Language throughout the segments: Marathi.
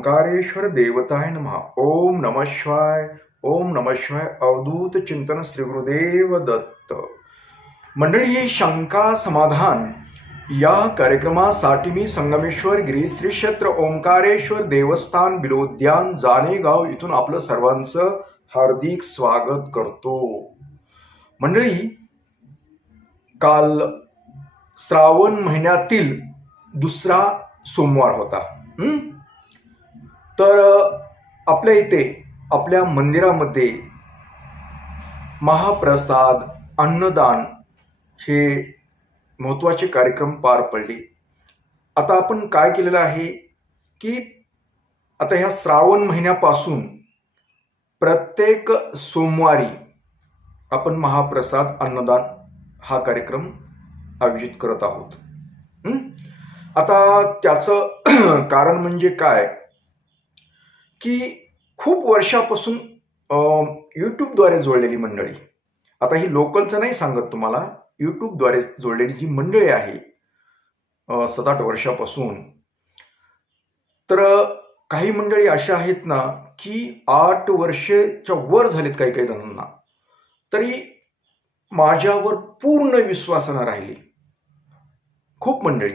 ओंकारेश्वर देवताय नमः. ओम नम शिवाय ओम नम शिवाय अवधूत चिंतन श्री गुरुदेव दत्त. मंडळी शंका समाधान. या कार्यक्रमासाठी मी संगमेश्वर गिरी श्री क्षेत्र ओंकारेश्वर देवस्थान बिलोद्यान जानेगाव इथून आपलं सर्वांचं हार्दिक स्वागत करतो. मंडळी काल श्रावण महिन्यातील दुसरा सोमवार होता. तर आपल्या इथे आपल्या मंदिरामध्ये महाप्रसाद अन्नदान हे महत्त्वाचे कार्यक्रम पार पडले. आता आपण काय केलेलं आहे की आता ह्या श्रावण महिन्यापासून प्रत्येक सोमवारी आपण महाप्रसाद अन्नदान हा कार्यक्रम आयोजित करत आहोत. आता त्याचं कारण म्हणजे काय? की खूप वर्षापासून यूट्यूबद्वारे जोडलेली मंडळी. आता ही लोकलचं नाही सांगत तुम्हाला यूट्यूबद्वारे जोडलेली जी मंडळी आहे सात आठ वर्षापासून. तर काही मंडळी अशा आहेत ना की आठ वर्षाच्या वर झालेत काही काही जणांना. तरी माझ्यावर पूर्ण विश्वासानं राहिली. खूप मंडळी.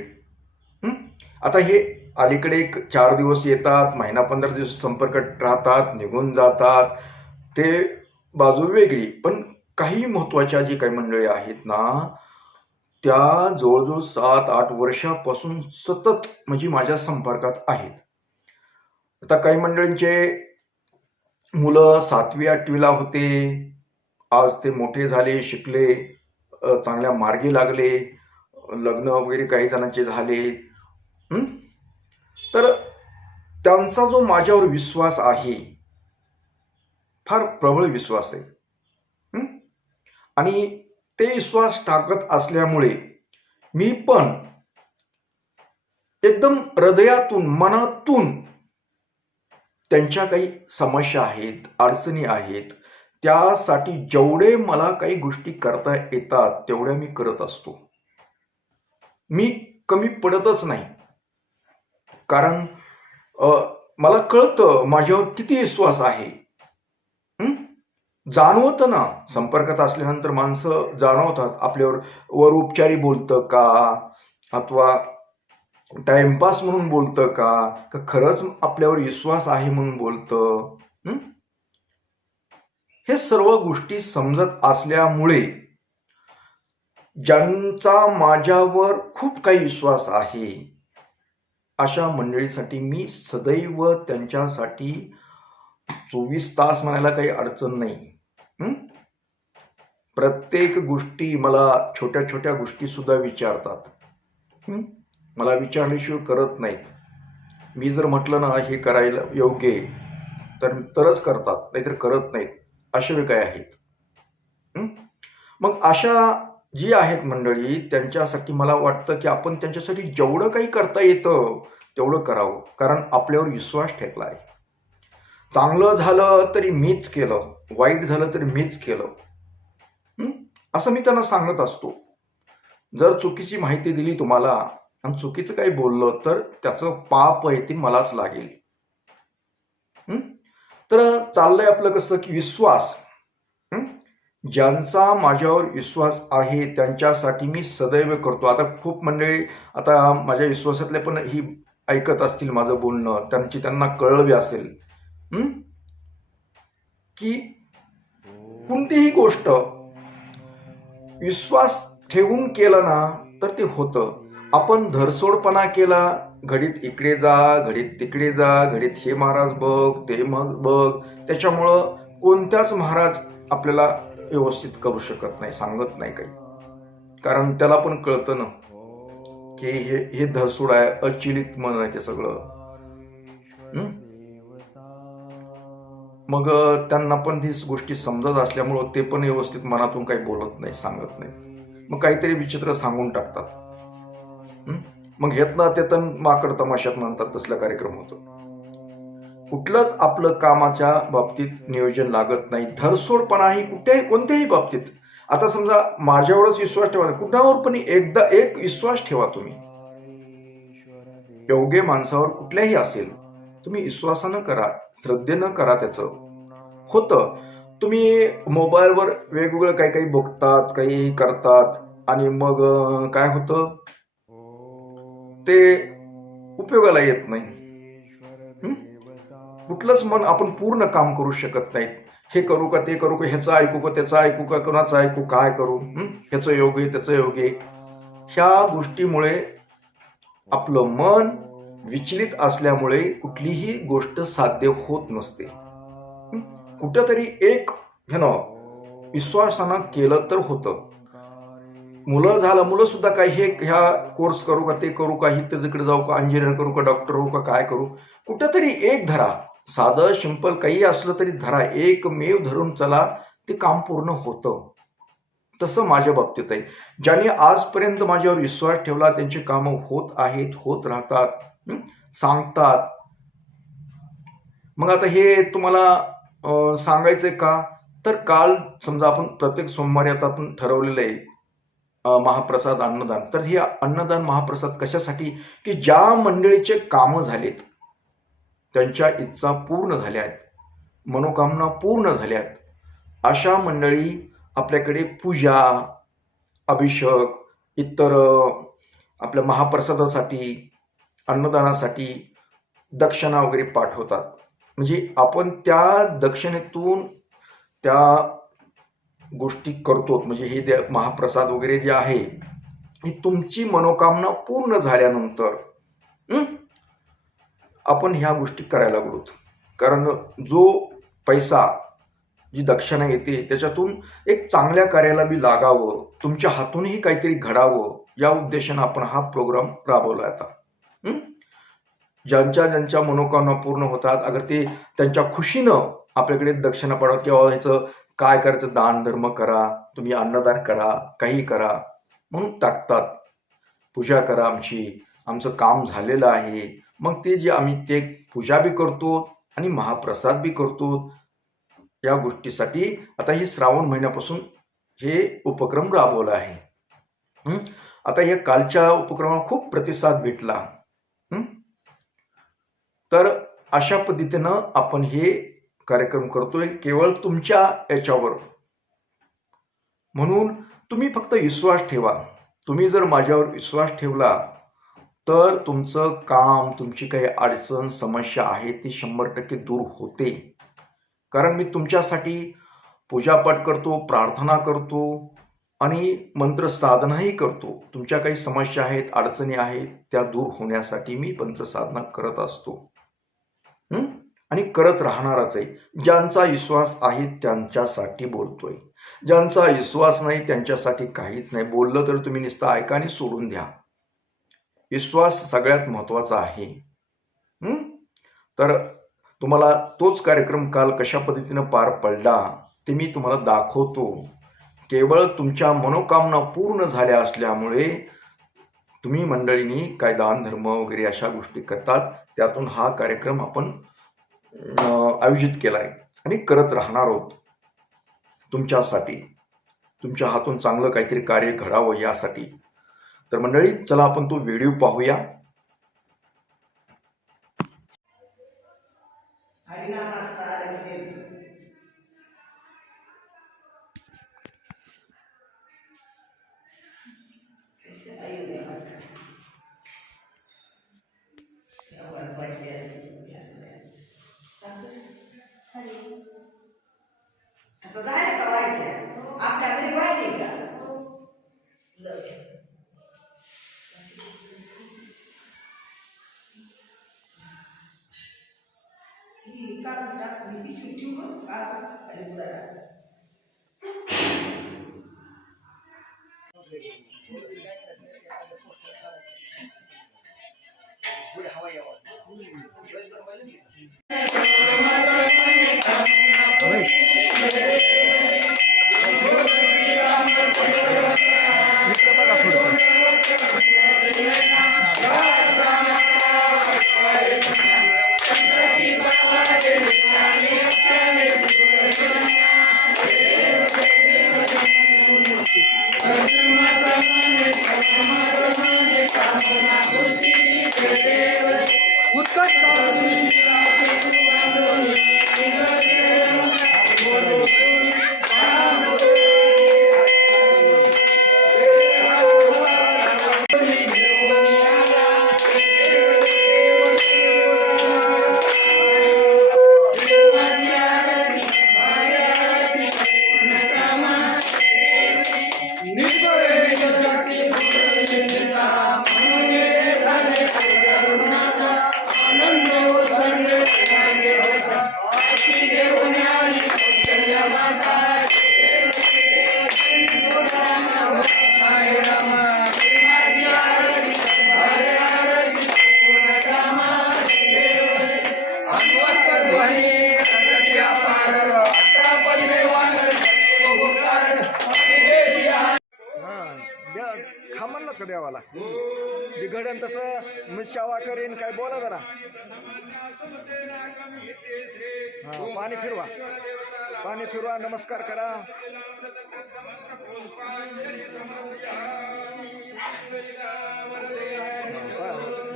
आता हे अलीकडे एक चार दिवस येतात महिना पंधरा दिवस संपर्कात राहतात निघून जातात. ते बाजू वेगळी पण काही महत्त्वाच्या जी काही मंडळी आहेत ना त्या जवळजवळ सात आठ वर्षापासून सतत म्हणजे माझ्या संपर्कात आहेत. आता काही मंडळींचे मुलं सातवी आठवीला होते. आज ते मोठे झाले शिकले चांगल्या मार्गी लागले. लग्न वगैरे काही जणांचे झाले. तर त्यांचा जो माझ्यावर विश्वास आहे फार प्रबळ विश्वास आहे. आणि ते विश्वास टाकत असल्यामुळे मी पण एकदम हृदयातून मनातून त्यांच्या काही समस्या आहेत अडचणी आहेत त्यासाठी जेवढे मला काही गोष्टी करता येतात तेवढ्या मी करत असतो. मी कमी पडतच नाही. कारण मला कळतं माझ्यावर किती विश्वास आहे. जाणवतं ना. संपर्कात असल्यानंतर माणसं जाणवतात आपल्यावर. वर उपचारी बोलतं का? अथवा टाइमपास म्हणून बोलतं का? का खरंच आपल्यावर विश्वास आहे म्हणून बोलतं? हे सर्व गोष्टी समजत असल्यामुळे ज्यांचा माझ्यावर खूप काही विश्वास आहे. अशा मंडळीसाठी मी सदैव त्यांच्यासाठी चोवीस तास म्हणायला काही अडचण नाही. प्रत्येक गोष्टी मला छोट्या छोट्या गोष्टीसुद्धा विचारतात. मला विचारल्याशिवाय करत नाहीत. मी जर म्हटलं ना हे करायला योग्य आहे तर तरच करतात नाहीतर करत नाहीत. असे काय आहेत? मग अशा जी आहेत मंडळी त्यांच्यासाठी मला वाटतं की आपण त्यांच्यासाठी जेवढं काही करता येतं तेवढं करावं. कारण आपल्यावर विश्वास ठेकला आहे चांगलं झालं तरी मीच केलं वाईट झालं तरी मीच केलं. असं मी त्यांना सांगत असतो. जर चुकीची माहिती दिली तुम्हाला आणि चुकीचं काही बोललं तर त्याचं पाप आहे ते मलाच लागेल. तर चाललंय आपलं कसं की विश्वास. ज्यांचा माझ्यावर विश्वास आहे त्यांच्यासाठी मी सदैव करतो. आता खूप मंडळी आता माझ्या विश्वासातले पण ही ऐकत असतील माझं बोलणं. त्यांची त्यांना कळवी असेल. की कोणतीही गोष्ट विश्वास ठेवून केला ना तर ते होतं. आपण धरसोडपणा केला घडीत इकडे जा घडीत तिकडे जा घडीत हे महाराज बघ ते मग बघ. त्याच्यामुळं कोणत्याच महाराज आपल्याला व्यवस्थित करू शकत नाही सांगत नाही काही. कारण त्याला पण कळतं ना की हे हे धसूड आहे अचिलित मन आहे ते सगळं. मग त्यांना पण ती गोष्टी समजत असल्यामुळं ते पण व्यवस्थित मनातून काही बोलत नाही सांगत नाही. मग काहीतरी विचित्र सांगून टाकतात. मग घेतला ते तर माकड तमाशात म्हणतात तसला कार्यक्रम होतो. कुठलंच आपलं कामाच्या बाबतीत नियोजन लागत नाही. धरसोडपणाही कुठेही कोणत्याही बाबतीत. आता समजा माझ्यावरच विश्वास ठेवा कुणावर पण एकदा एक विश्वास ठेवा तुम्ही. योग्य माणसावर कुठल्याही असेल तुम्ही विश्वासानं करा श्रद्धेनं करा त्याचं. होतं. तुम्ही मोबाईलवर वेगवेगळं काही काही बघतात काही करतात आणि मग काय होतं? ते उपयोगाला येत नाही. कुठलंच मन आपण पूर्ण काम करू शकत नाही. हे करू का ते करू का ह्याचं ऐकू का त्याचं ऐकू का कोणाचं ऐकू काय करू? ह्याचं योग्य आहे त्याचं योग्य आहे. ह्या गोष्टीमुळे आपलं मन विचलित असल्यामुळे कुठलीही गोष्ट साध्य होत नसते. हं? कुठंतरी एक हे ना विश्वासानं केलं तर होतं. मुलं झालं मुलं सुद्धा काही हे ह्या कोर्स करू का ते करू का हित तिकडे जाऊ का इंजिनियर करू का डॉक्टर होऊ का काय करू? कुठंतरी एक धरा. साधं सिंपल काही असलं तरी धरा. एकमेव धरून चला ते काम पूर्ण होतं. तसं माझ्या बाबतीत आहे. ज्यांनी आजपर्यंत माझ्यावर विश्वास ठेवला त्यांची कामं होत आहेत होत राहतात सांगतात. मग आता हे तुम्हाला सांगायचंय का? तर काल समजा आपण प्रत्येक सोमवारी आता आपण ठरवलेलं आहे महाप्रसाद अन्नदान. तर हे अन्नदान महाप्रसाद कशासाठी? की ज्या मंडळीचे कामं झालेत त्यांच्या इच्छा पूर्ण झाल्या आहेत मनोकामना पूर्ण झाल्या आहेत अशा मंडळी आपल्याकडे पूजा अभिषेक इतर आपल्या महाप्रसादासाठी अन्नदानासाठी दक्षिणा वगैरे पाठवतात. म्हणजे आपण त्या दक्षिणेतून त्या गोष्टी करतो म्हणजे हे जे महाप्रसाद वगैरे जे आहे ही तुमची मनोकामना पूर्ण झाल्यानंतर आपण ह्या गोष्टी करायला लागलो कारण जो पैसा जी दक्षिणा येते त्याच्यातून एक चांगल्या कार्याला बी लागावं तुमच्या हातूनही काहीतरी घडावं या उद्देशानं आपण हा प्रोग्राम राबवला आता. ज्यांच्या ज्यांच्या मनोकामना पूर्ण होतात अगर ते त्यांच्या खुशीनं आपल्याकडे दक्षिणा पडत किंवा ह्याचं काय करायचं दान धर्म करा तुम्ही अन्नदान करा काही करा म्हणून टाकतात. पूजा करा आमची. आमचं काम झालेलं आहे. मग ते जे आम्ही ते पूजा बी करतो आणि महाप्रसाद बी करतो या गोष्टीसाठी आता हे श्रावण महिन्यापासून हे उपक्रम राबवला आहे. आता या कालच्या उपक्रमाला खूप प्रतिसाद भेटला. तर अशा पद्धतीनं आपण हे कार्यक्रम करतोय केवळ तुमच्या याच्यावर. म्हणून तुम्ही फक्त विश्वास ठेवा. तुम्ही जर माझ्यावर विश्वास ठेवला तर तुमचं काम तुमची काही अडचण समस्या आहे ती शंभर टक्के दूर होते. कारण मी तुमच्यासाठी पूजापाठ करतो प्रार्थना करतो आणि मंत्र साधनाही करतो. तुमच्या काही समस्या आहेत अडचणी आहेत त्या दूर होण्यासाठी मी मंत्रसाधना करत असतो. आणि करत राहणारच आहे. ज्यांचा विश्वास आहे त्यांच्यासाठी बोलतोय. ज्यांचा विश्वास नाही त्यांच्यासाठी काहीच नाही. बोललं तर तुम्ही नुसतं ऐका आणि सोडून द्या. विश्वास सगळ्यात महत्त्वाचा आहे. तर तुम्हाला तोच कार्यक्रम काल कशा पद्धतीनं पार पडला ते मी तुम्हाला दाखवतो. केवळ तुमच्या मनोकामना पूर्ण झाल्या असल्यामुळे तुम्ही मंडळींनी काय दान धर्म वगैरे अशा गोष्टी करतात त्यातून हा कार्यक्रम आपण आयोजित केला आहे आणि करत राहणार आहोत तुमच्यासाठी. तुमच्या हातून चांगलं काहीतरी कार्य घडावं यासाठी. तर मंडळी चला आपण तो व्हिडिओ पाहूया. आता का आपल्या घरी व्हायली का? Hari 在这儿 देवाला जे घडन तसं मी शावा करेन काय बोला जरा. हा पाणी फिरवा. पाणी फिरवा नमस्कार करा.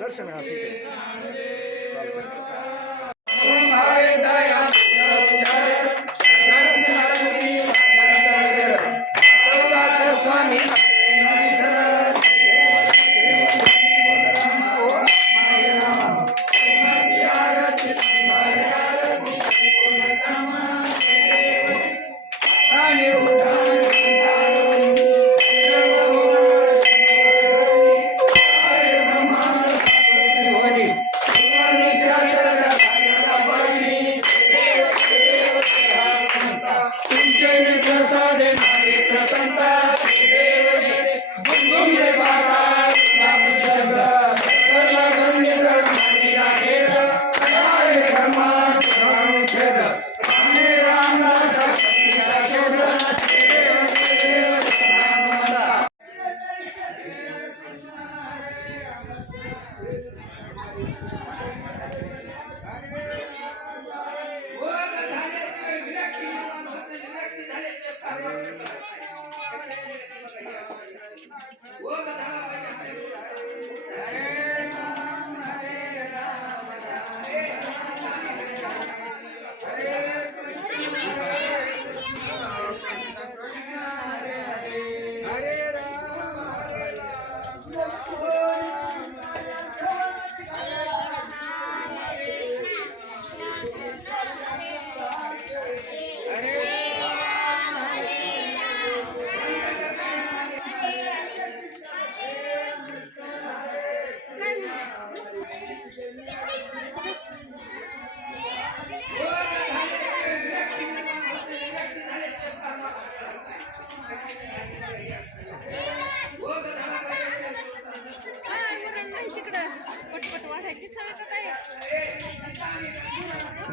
दर्शन हा ठीक आहे. स्वामी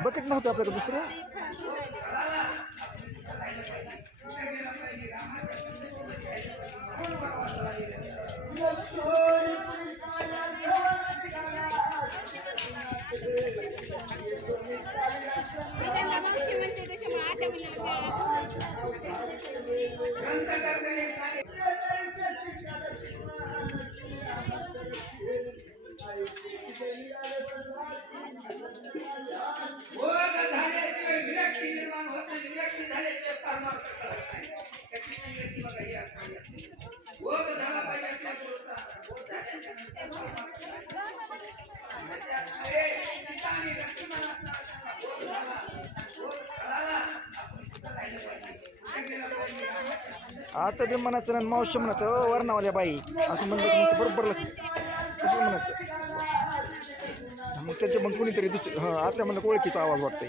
बकेट नव्हतं आपल्याकडे दुसरं? झाल्याशिवाय विरक्ती निर्माण होत नाही विरक्ती झाल्याशिवाय परमार्थ कळत नाही त्याची संगती बघा ही झाला पाहिजे आपल्या झाल्याच्यानंतर सीता आणि लक्ष्मणाचा झाला. कळाला. आपण राहिलं पाहिजे. आता बी म्हणायचं ना मावशी म्हणायचं "ओ, वर्णावाल्या बाई. असं म्हणलं की बरोबर लागतं तसं म्हणायचं. मग त्याचे मग कुणीतरी दुसरं हां आता म्हणलं ओळखीचा आवाज वाटतंय.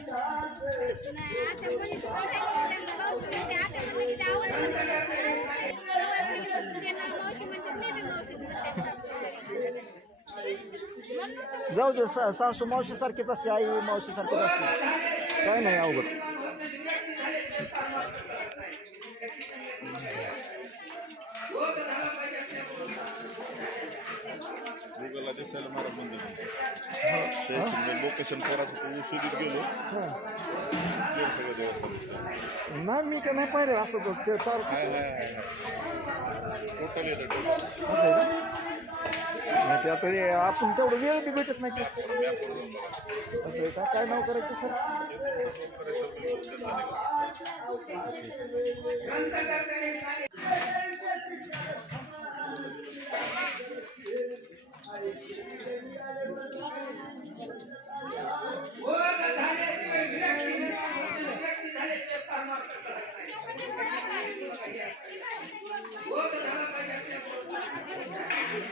जाऊ दे सा सासू मावशी सारखीच असते आई मावशी सारखीच असते. काय नाही अवघड. दिसायला ते समजा लोकेशन पोराचं शोधित गेलो हां. गेलं सगळं देवस्थान नाही मी काय नाही पाहिलं असं तो ते चाल हाय हाय हाय टोटल येतं टोटल असं आहे का? नाही ते आता हे आपण तेवढं वेळ बी भेटत नाही की. असं आहे का काय नाव करायचं सर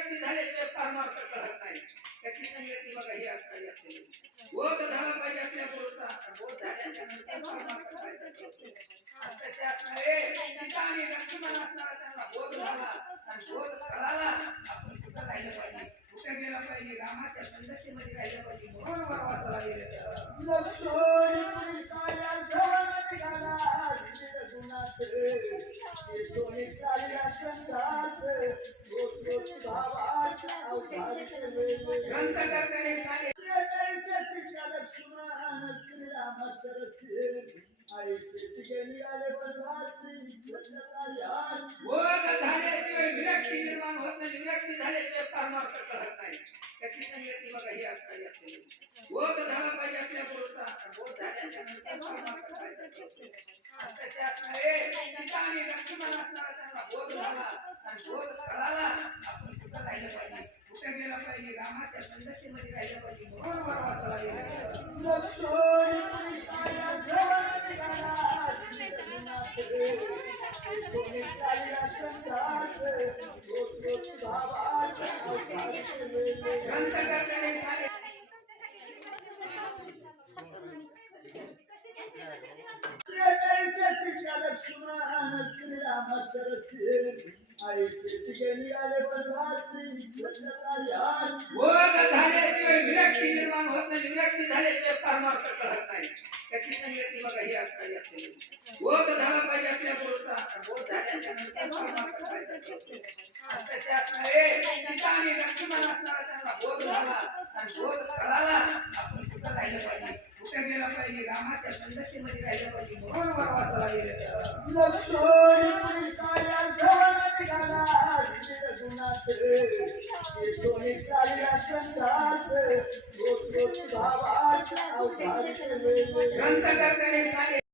झाल्याशिवाय फार मार्क करत नाही. त्याची संगती बघा ही असता येते. बोध झाला पाहिजे आपल्या बोलता. बोध झाल्यानंतर फार असणारे सीता आणि लक्ष्मण असणारा त्यांना बोध झाला. आणि बोध कळाला आपण कुठं राहिलं पाहिजे? कुठे गेला पाहिजे? रामाच्या संगतीमध्ये राहिलं पाहिजे. म्हणून वनवासाला गेलं बोध झाल्याशिवाय विरक्ती निर्माण होत नाही. विरक्ती झाल्याशिवाय परमार्थ मार्क कळत नाही. त्याची संगती बघा ही असता येते. बोध झाला पाहिजे आपल्या बोलता. बोध झाल्याच्यानंतर फार मार्क कळायचा असणारे? सीता आणि लक्ष्मण असणारा त्यांना बोध झाला. आणि बोध कळाला आपण कुठं राहिलं पाहिजे? कुठे गेला पाहिजे? रामाच्या संगतीमध्ये राहिलं पाहिजे. म्हणून वनवासाला गेले. होत नाही झाल्याशिवाय फार कळत नाही. त्याची संगती बघा ही असता येते. बोध झाला पाहिजे आपल्या बोलता बोध झाल्याच्यानंतर फार मार्क तसे असणारे सीता आणि लक्ष्मण असणारा त्यांना बोध झाला. आणि बोध कळाला आपण कुठं राहिलं पाहिजे? करलेला पाहिजे रामाच्या संगतीमध्ये राहिला पाहिजे म्हणून वनवासाला गेले ग्रंथकर्त्याने